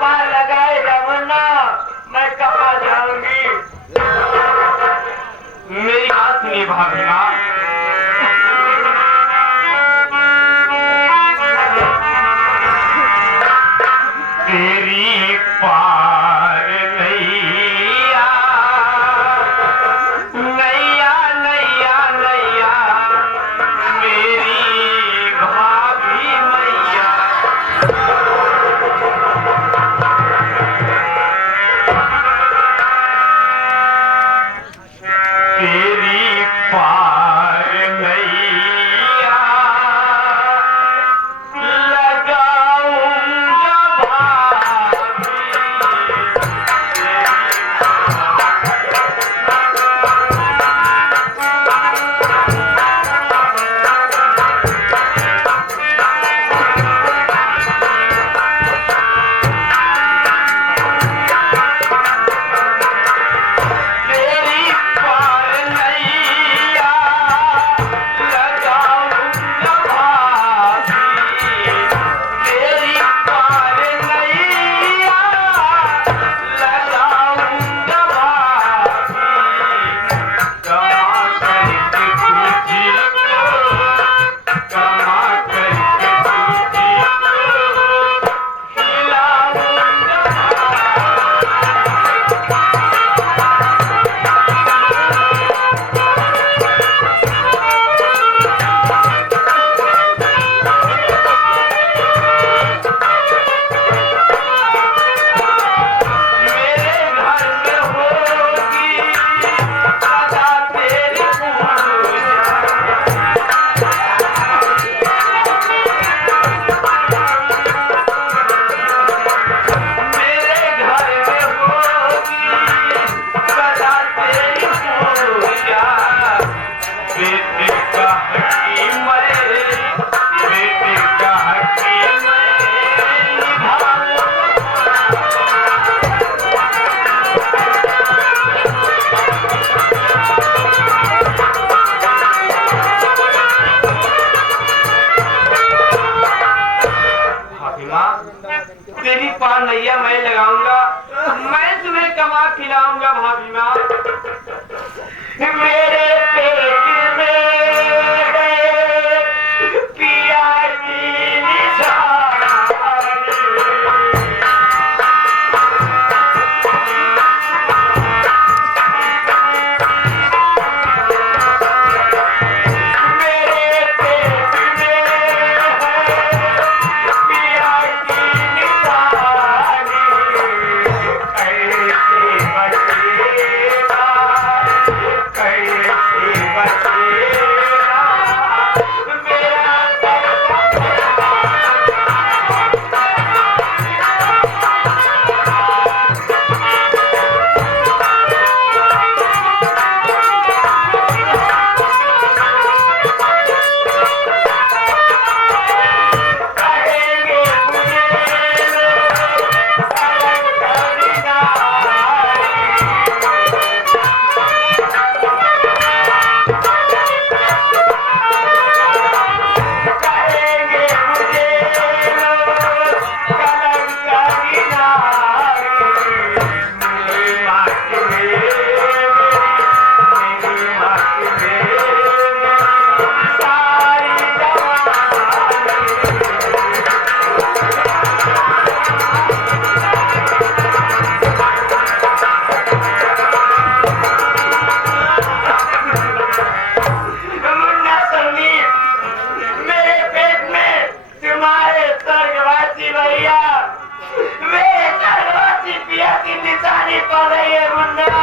पार लगाए रमन्ना मैं कहाँ जाऊंगी। मेरी बात सुनिए भाभी माँ, तेरी पार नैया नैया नैया नैया मेरी भाभी मैया। तेरी पार नैया तेरी पार नैया मैं लगाऊंगा, मैं तुम्हें कमा खिलाऊंगा भाभी माँ। मेरे पेट में पिया की निशानी पड़ रही है मुन्ना,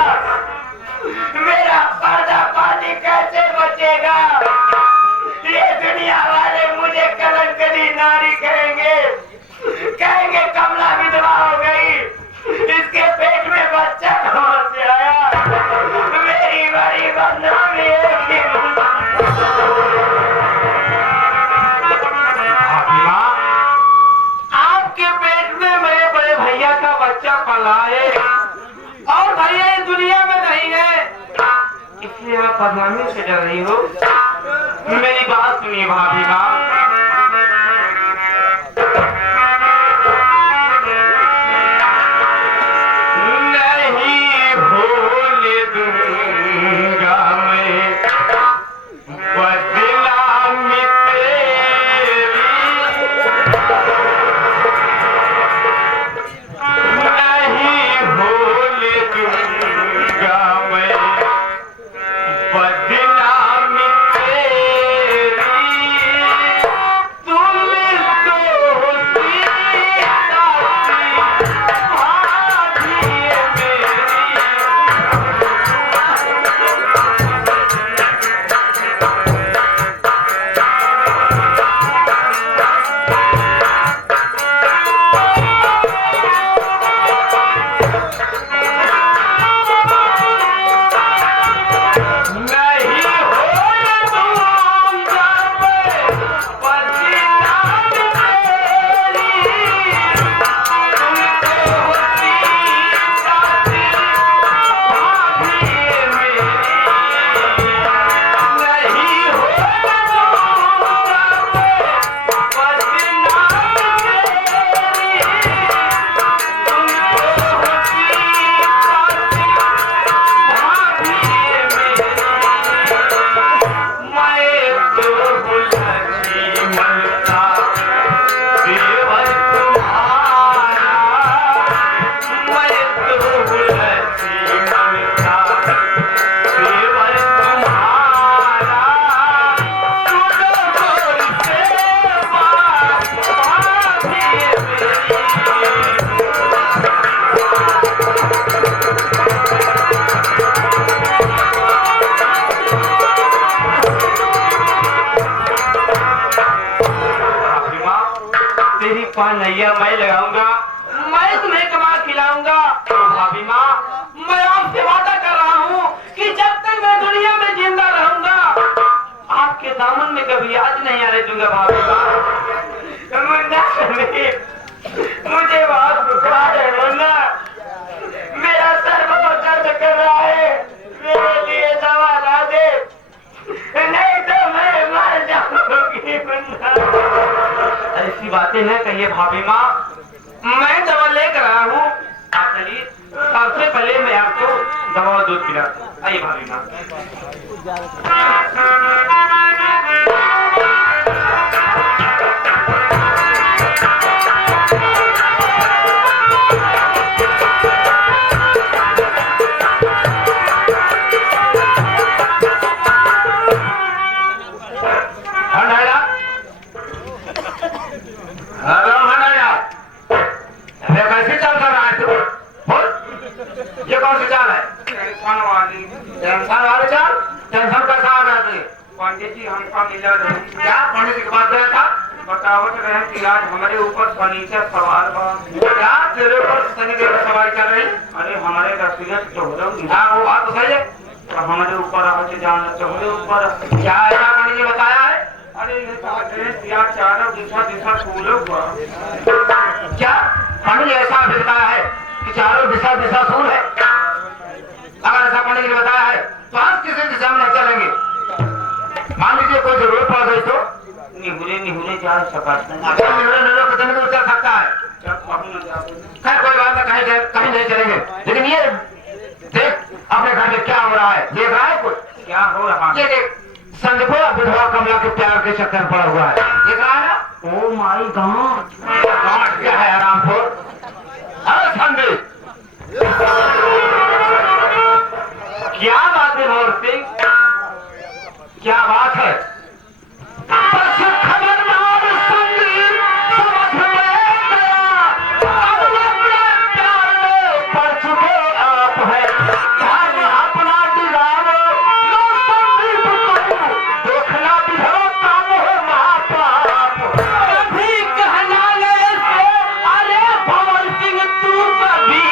मेरा पर्दा पानी कैसे बचेगा? ये दुनिया वाले मुझे कलंकनी नारी कहेंगे, कहेंगे कमला विधवा हो गई, इसके पेट में बच्चा कहाँ से आया? मेरी बड़ी बदनामी है। आपके पेट में मेरे बड़े भैया का बच्चा पला है और भैया इस दुनिया में नहीं है, इसलिए आप बदनामी से डर रही हो। मेरी बात सुनिए भाभी माँ, वहाँ नैया मैं लगाऊंगा, मैं तुम्हें कमा खिलाऊंगा। तो भाभी माँ, मैं आपसे वादा कर रहा हूँ कि जब तक मैं दुनिया में जिंदा रहूंगा आपके दामन में कभी आज नहीं आने दूंगा। भाभी माँ, मुन्ना मुझे बहुत बुखार है मुन्ना, मेरा सर बहुत दर्द कर रहा है, मेरे लिए दवा ला दे, नहीं तो मैं मर जाऊंगी मुन्ना। ऐसी बातें न कहिए भाभी माँ, मैं दवा लेकर आया हूँ। आप चलिए, सबसे पहले मैं आपको दवा और दूध पिलाता हूँ। आइए भाभी माँ। ये कौन सी चाल है? टेंशन वाली। टेंशन वाली चाल? टेंशन कैसा आ रहा है? पंडित जी हमका मिला रहे। क्या पंडित जी की बात गया था? बतावट रहे कि आज हमारे ऊपर फर्नीचर सवार बा। क्या तेरे ऊपर शनिदेव सवारी कर रही? अरे हमारे रसीद तो हो रहा। हाँ वो बात तो सही है, तो हमारे ऊपर आज जाना तो हमारे ऊपर क्या ऐसा पंडित जी बताया है? अरे ये तो चारों दिशा फूलों हुआ। क्या पंडित जी ऐसा बताया है कि चारों दिशा सूल है? अगर ऐसा पंडित जी ने बताया है तो आज किसी दिशा में नहीं चलेंगे। मान लीजिए कोई जरूरत पड़ गई तो निहुरे जा निहुरे चल सकता है। खैर कोई बात नहीं, कहीं नहीं चलेंगे। लेकिन ये देख अपने घर में क्या हो रहा है, देख रहा है कुछ? क्या हो रहा है? ये देख संदीपो विधवा कमला के प्यार के चक्कर पड़ा हुआ है, देख रहा है ना? ओ माय गॉड, क्या है आरामपुर? संदीप क्या बात है भोर सिंह, क्या बात है? खबरदार संदीप, समझ में गया प्यार में पड़ चुके आप है, अपना डिजारो लो संदीप, देखना भी हो काम है महापाप। कभी कहना ले से अरे भंवर सिंह तू कभी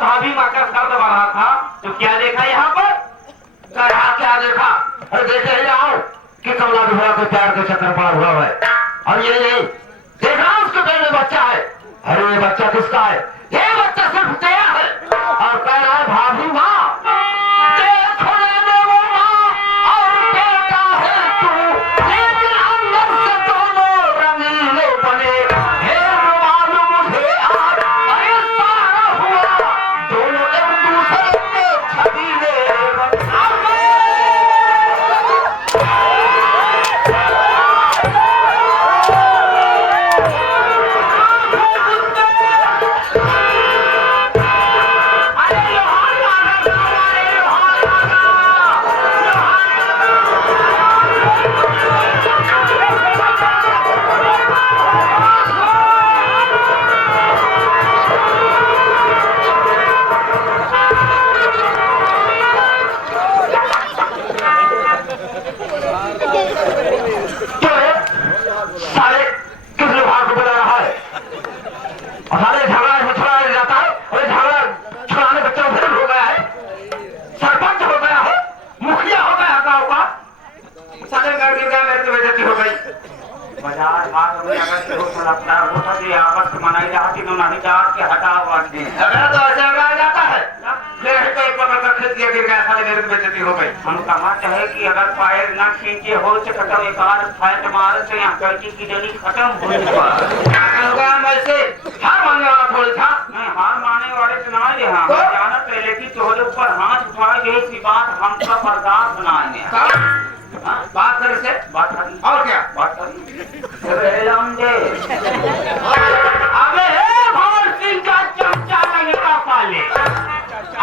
भाभी माँ का शब्द बढ़ा था तो क्या देखा यहाँ पर? क्या देखा? अरे देखे ही आओ कि कमला विवाह के प्यार के चक्कर पड़ा हुआ है, और ये नहीं देखा उसके पेट में बच्चा है। अरे ये बच्चा किसका है? ये बच्चा सिर्फ तेरा है, और कह रहा है भाभी माँ देखो ले वो माँ और बेटा है तू, लेकिन अंदर से दोनों रंगीले बने। हे मालूम मुझे आज ऐसा हुआ, दोनों एक दूसरे के छबीले हम कहा चाहे कि अगर पैर न खींचे हो तो खत्म, एक बार फैट मार तो यहाँ करके की डेली खत्म हो। ऐसे हर मानने वाला थोड़ी था, नहीं हार माने वाले तो ना ये हाँ जाना तो लेकिन तोहरे ऊपर हाथ उठाए गए इसी बात हम सब बर्दाश्त ना है बात कर से बात करी और क्या बात करी अबे लंबे अबे भवर सिंह का चमचा लगता साले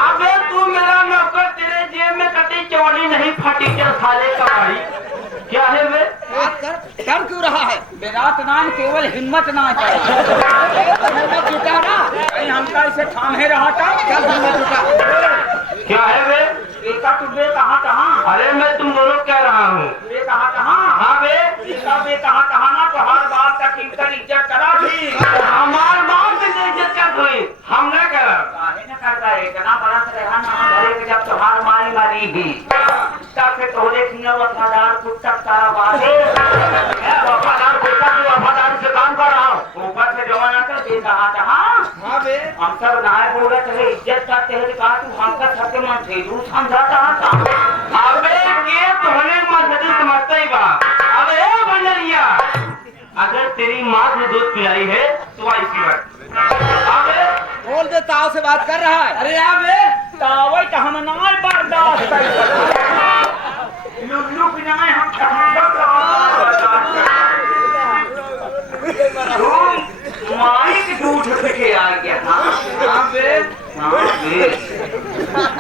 अबे तू मेरा नौकर तेरे जेब में कटी चौड़ी नहीं फटी क्या साले कबाड़ी क्या है वे बात कर डर क्यों रहा है? विराट नाम केवल हिम्मत ना हिम्मत जुटा ना कहीं हमका इसे थामे रहा था चल हिम्मत जुटा। क्या है वे बेटा तुझे कहाँ अरे मैं तुम दोनों कह रहा हूँ बे कहाँ हाँ वे बेटा बे कहाँ ना तो हर बात का कीमत इज्जत करा थी हमार बाप से इज्जत कर हुई हम न कर काहे न करता है इतना बड़ा रहा ना घरे के जब त्योहार मारी भी तब से तोहरे खिया वफादार कुत्ता तारा बात वफादार कुत्ता तू वफादार से काम कर रहा हूँ ऊपर से जमाना कर दे कहाँ हाँ बे हम सब नाय बोले थे इज्जत करते हैं कहा तू हमका सबके मन थे तू समझाता था अबे के तुम्हें मजदूर समझता ही बा अबे बंजरिया अगर तेरी माँ ने दूध पिलाई है तो ऐसी बात अबे बोल दे ताव से बात कर रहा है। अरे अबे तावई का हम नाय बर्दाश्त लुल्लू की नाय हम माई के दूध पे आ गया था अबे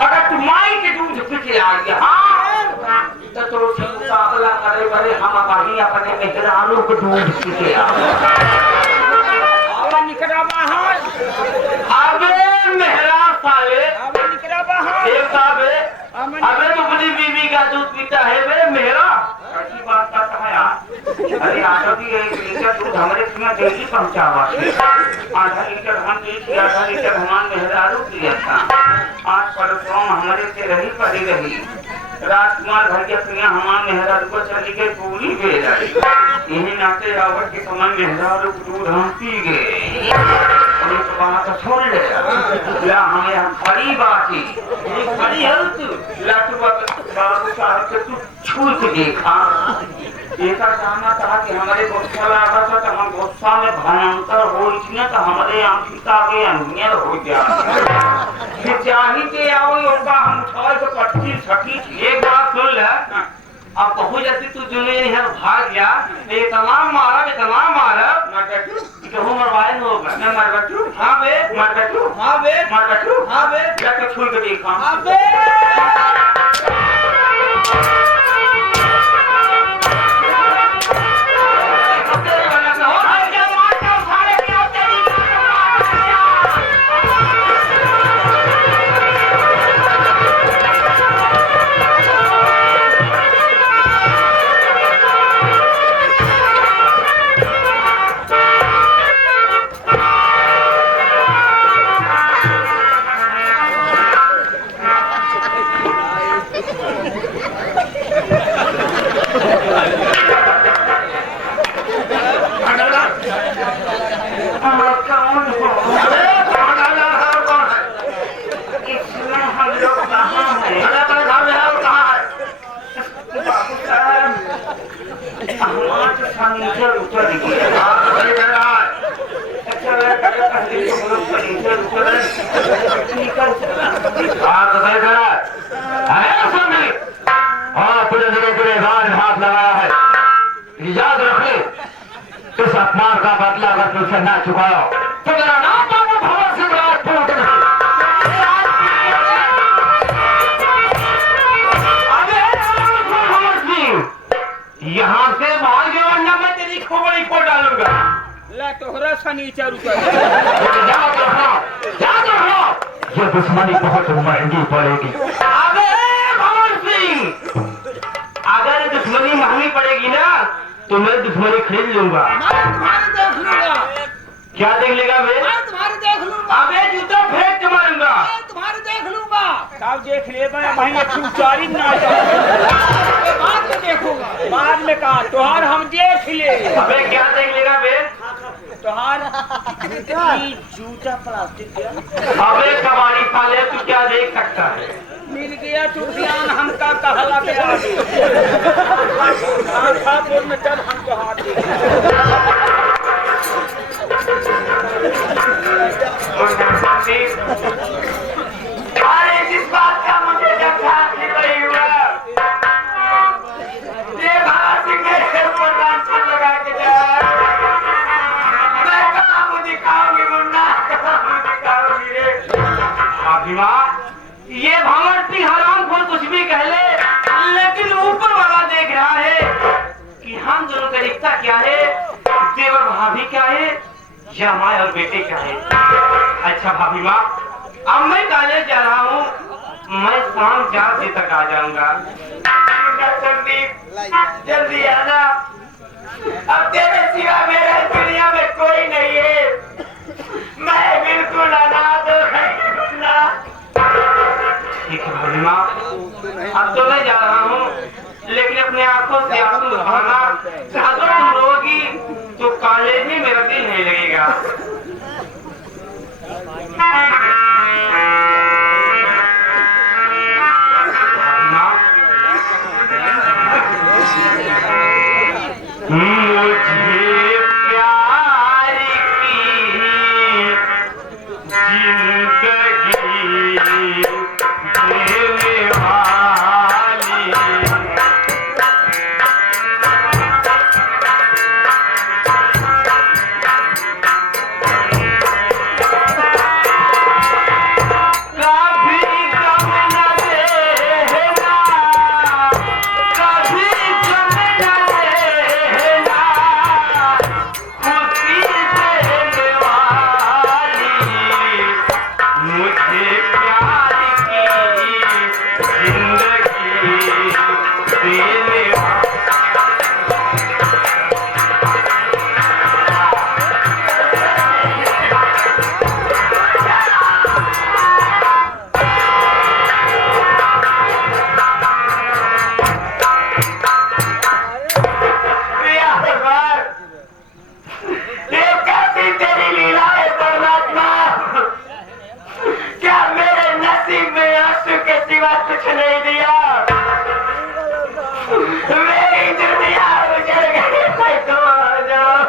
अगर तू माई के दूध पे आ गया हाँ तो मुकाबला करे बड़े हम वही अपने मेहरानों को दूध पीके निकला बाहर अबे मेहरा साले निकला बाहर एक अबे तू अपनी बीवी का दूध पीता है वे मेहरा ऐसी बात करता है यार अरे आटा भी 1 लीटर दूध हमारे यहाँ डेली पहुँचावा आधा लीटर हम पी आधा लीटर हमारे मेहरारू किया था आज परसों हमारे से रही पड़ी रही राजकुमार घर के अपने हमारे मेहरारू को चली गई पूरी बेल आई यही नाते रावत के समय मेहरारू दूध हम पी गए एक बात छोड़ ले ला हमें बड़ी बात ही बड़ी है तू लाटू बाबू साहब के तू छू के देखा ऐसा जाना था कि हमारे गुस्सा लगा था तो हम गुस्सा में भयंकर हो इसने तो हमारे आंखिता के अंधियर हो जाए चाही के आओ योगा हम उठाए तो 25 छठी एक बात सुन ले अब पहुंच जाती तू जुने यहाँ भाग गया इतना मारा कहूँ मरवाए न होगा मैं मर बचू हाँ बे मर बचू हाँ बे मर बचू हाँ बे जाके छू के देखा हाँ बे हाथ लगाया है याद रखे इस अपमान का बदला अगर तुझसे ना चुकाया तो मेरा नाम बाबू भवर सिंह राजपूत यहाँ से बाहर के वरना मैं तेरी खोपड़ी को डालूंगा ला तोहरा सनीचर ये दुश्मनी बहुत महंगी पड़ेगी अबे भवर सिंह अगर दुश्मनी महंगी पड़ेगी ना तो मैं दुश्मनी खरीद लूंगा तुम्हारे देख लूंगा क्या देख लेगा मैं तुम्हारे देख लूंगा अबे जूता फेंक के मारूंगा तुम्हारे देख लूंगा सब देख ले भाई चुचारी ना बाद में देखूंगा बाद में कहा तोहार हम देख ले अबे क्या देख लेगा बे तोहार जूता प्लास्टिक अबे कबाड़ी साले तू क्या देख सकता है मिल गया तू ध्यान हमका कहला के आगे में चल हम तो हाथ और भाभी क्या है या माँ और बेटे क्या है। अच्छा भाभी माँ, अब मैं कॉलेज जा रहा हूँ, मैं शाम 4 बजे तक आ जाऊंगा। संदीप जल्दी आना, अब तेरे सिवा मेरे दुनिया में कोई नहीं है, मैं बिल्कुल अनाथ ना। ठीक है भाभी माँ, अब तो मैं जा रहा हूँ, लेकिन अपने आंखों से आंसू बहाना, अगर तुम रोगी तो कॉलेज में मेरा दिल नहीं लगेगा। मुझे प्यार की जिंदगी देने वाली कुछ नहीं दिया, मेरी दुनिया उजड़ गई, तो आ जाओ।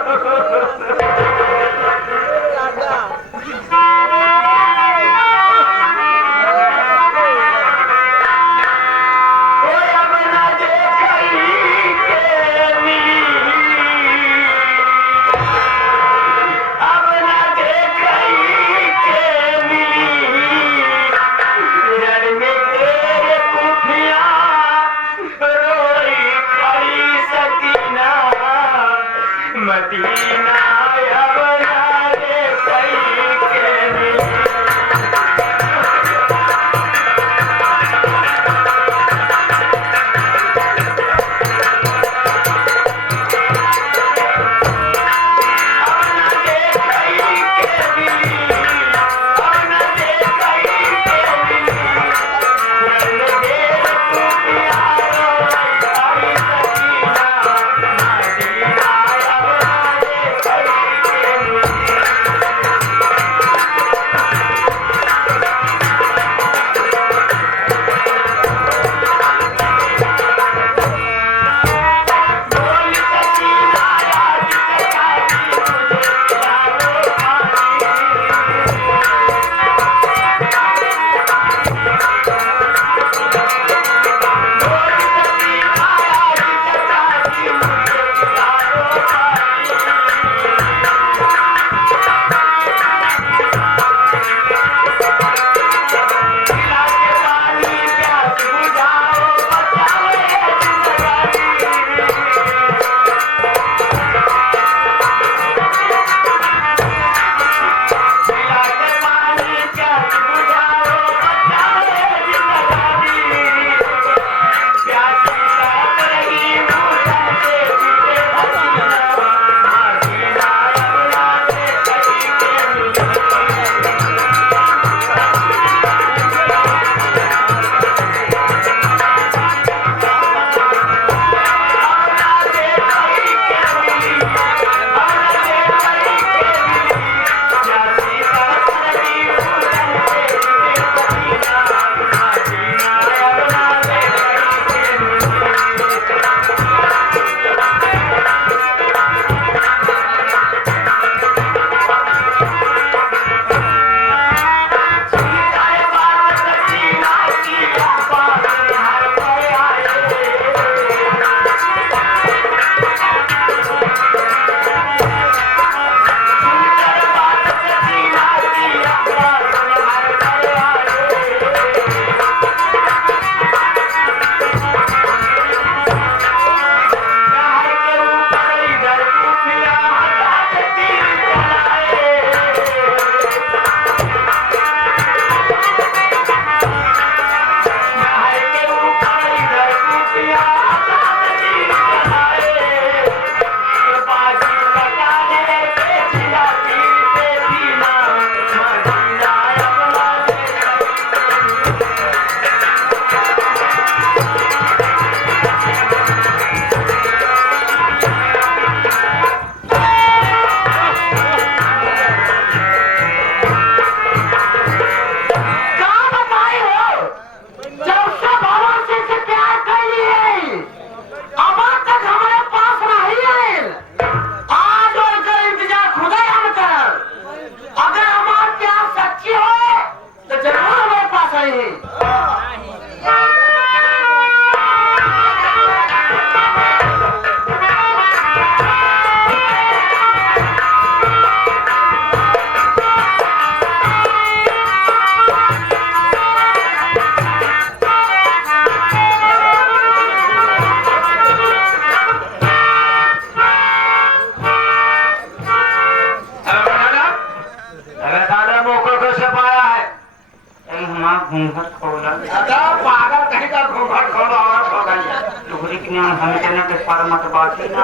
मत बाकी ना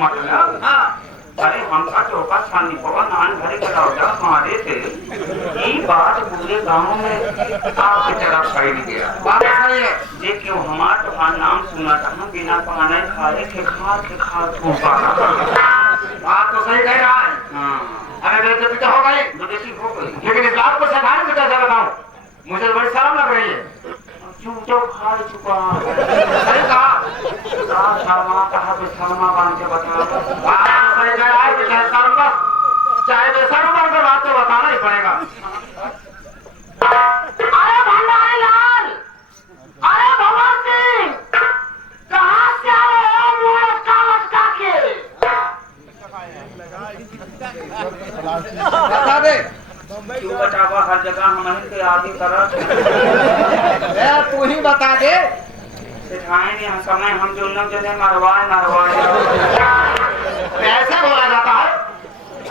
मतलब हाँ अरे हमका चौका छानी पवा नान घरे के लौटा मारे थे ये बात पूरे गांव में आपकी तरफ फैल गया। बात सही है। ये क्यों हमारा तो नाम सुना था ना बिना पाने खाए के खा थूका। बात तो सही कह रहा है। हाँ अरे बेइज्जती तो हो गई, बेइज्जती हो गई लेकिन इस बात को सरकार से कैसे बताऊं? मुझे तो बड़ी शर्म लग रही है। चूचो खा चुका सही कहा, शर्मा कहा शर्मा बन के बता। बात तो सही कह रहा है कि शर्म का चाहे बेशर्म बनकर बात तो बताना ही पड़ेगा। अरे भंडारी लाल, अरे भगवान सिंह, कहाँ से आ रहे हो मुंह लटका के? बता दे। क्यों बचावा हर जगह हम के आगे करत तू ही बता दे। सिखाएंगे हम समय हम जो न जने मरवाए ऐसे बोला जाता है?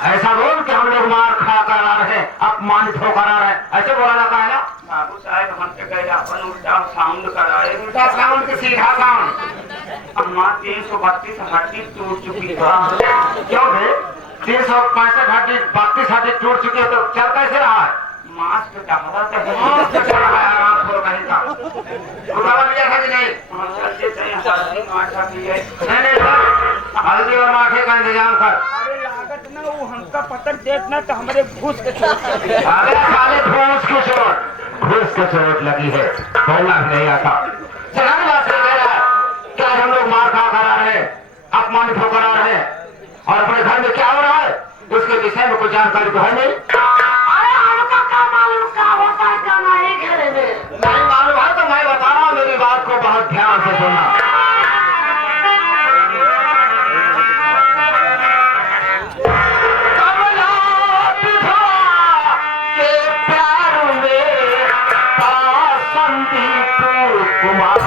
ऐसा बोल कि हम लोग मार खा कर आ रहे हैं, अपमानित होकर आ रहे हैं, ऐसे बोला जाता है ना? बाबू साहब हम से गए अपन उल्टा साउंड कराए उल्टा साउंड की सीधा साउंड। हमारा 332 हड्डी टूट चुकी था। क्यों भाई? 365 हड्डी 32 हड्डी टूट चुकी है तो चल कैसे रहा है? मास्क डहरा तो मास्क चल रहा है आराम खोल कहीं का। उठावा लिया था कि नहीं? हम चलते थे हल्दी माठा पिए। नहीं सर, हल्दी और माठे का इंतजाम कर। अरे लागत ना वो हमका पतक देखना तो हमारे घूस के अरे साले घूस की चोट लगी है, बोलना भी नहीं आता। चलाने बात से कह रहा है कि आज हम लोग मार खा कर आ रहे हैं, अपमानित होकर आ रहे हैं और अपने घर में क्या हो रहा है उसके विषय में कुछ जानकारी तो है नहीं। अरे हमको क्या मालूम क्या होता है क्या नहीं घेरे में? नहीं मालूम है तो मैं बता रहा हूँ, मेरी बात को बहुत ध्यान से सुनना। कुमार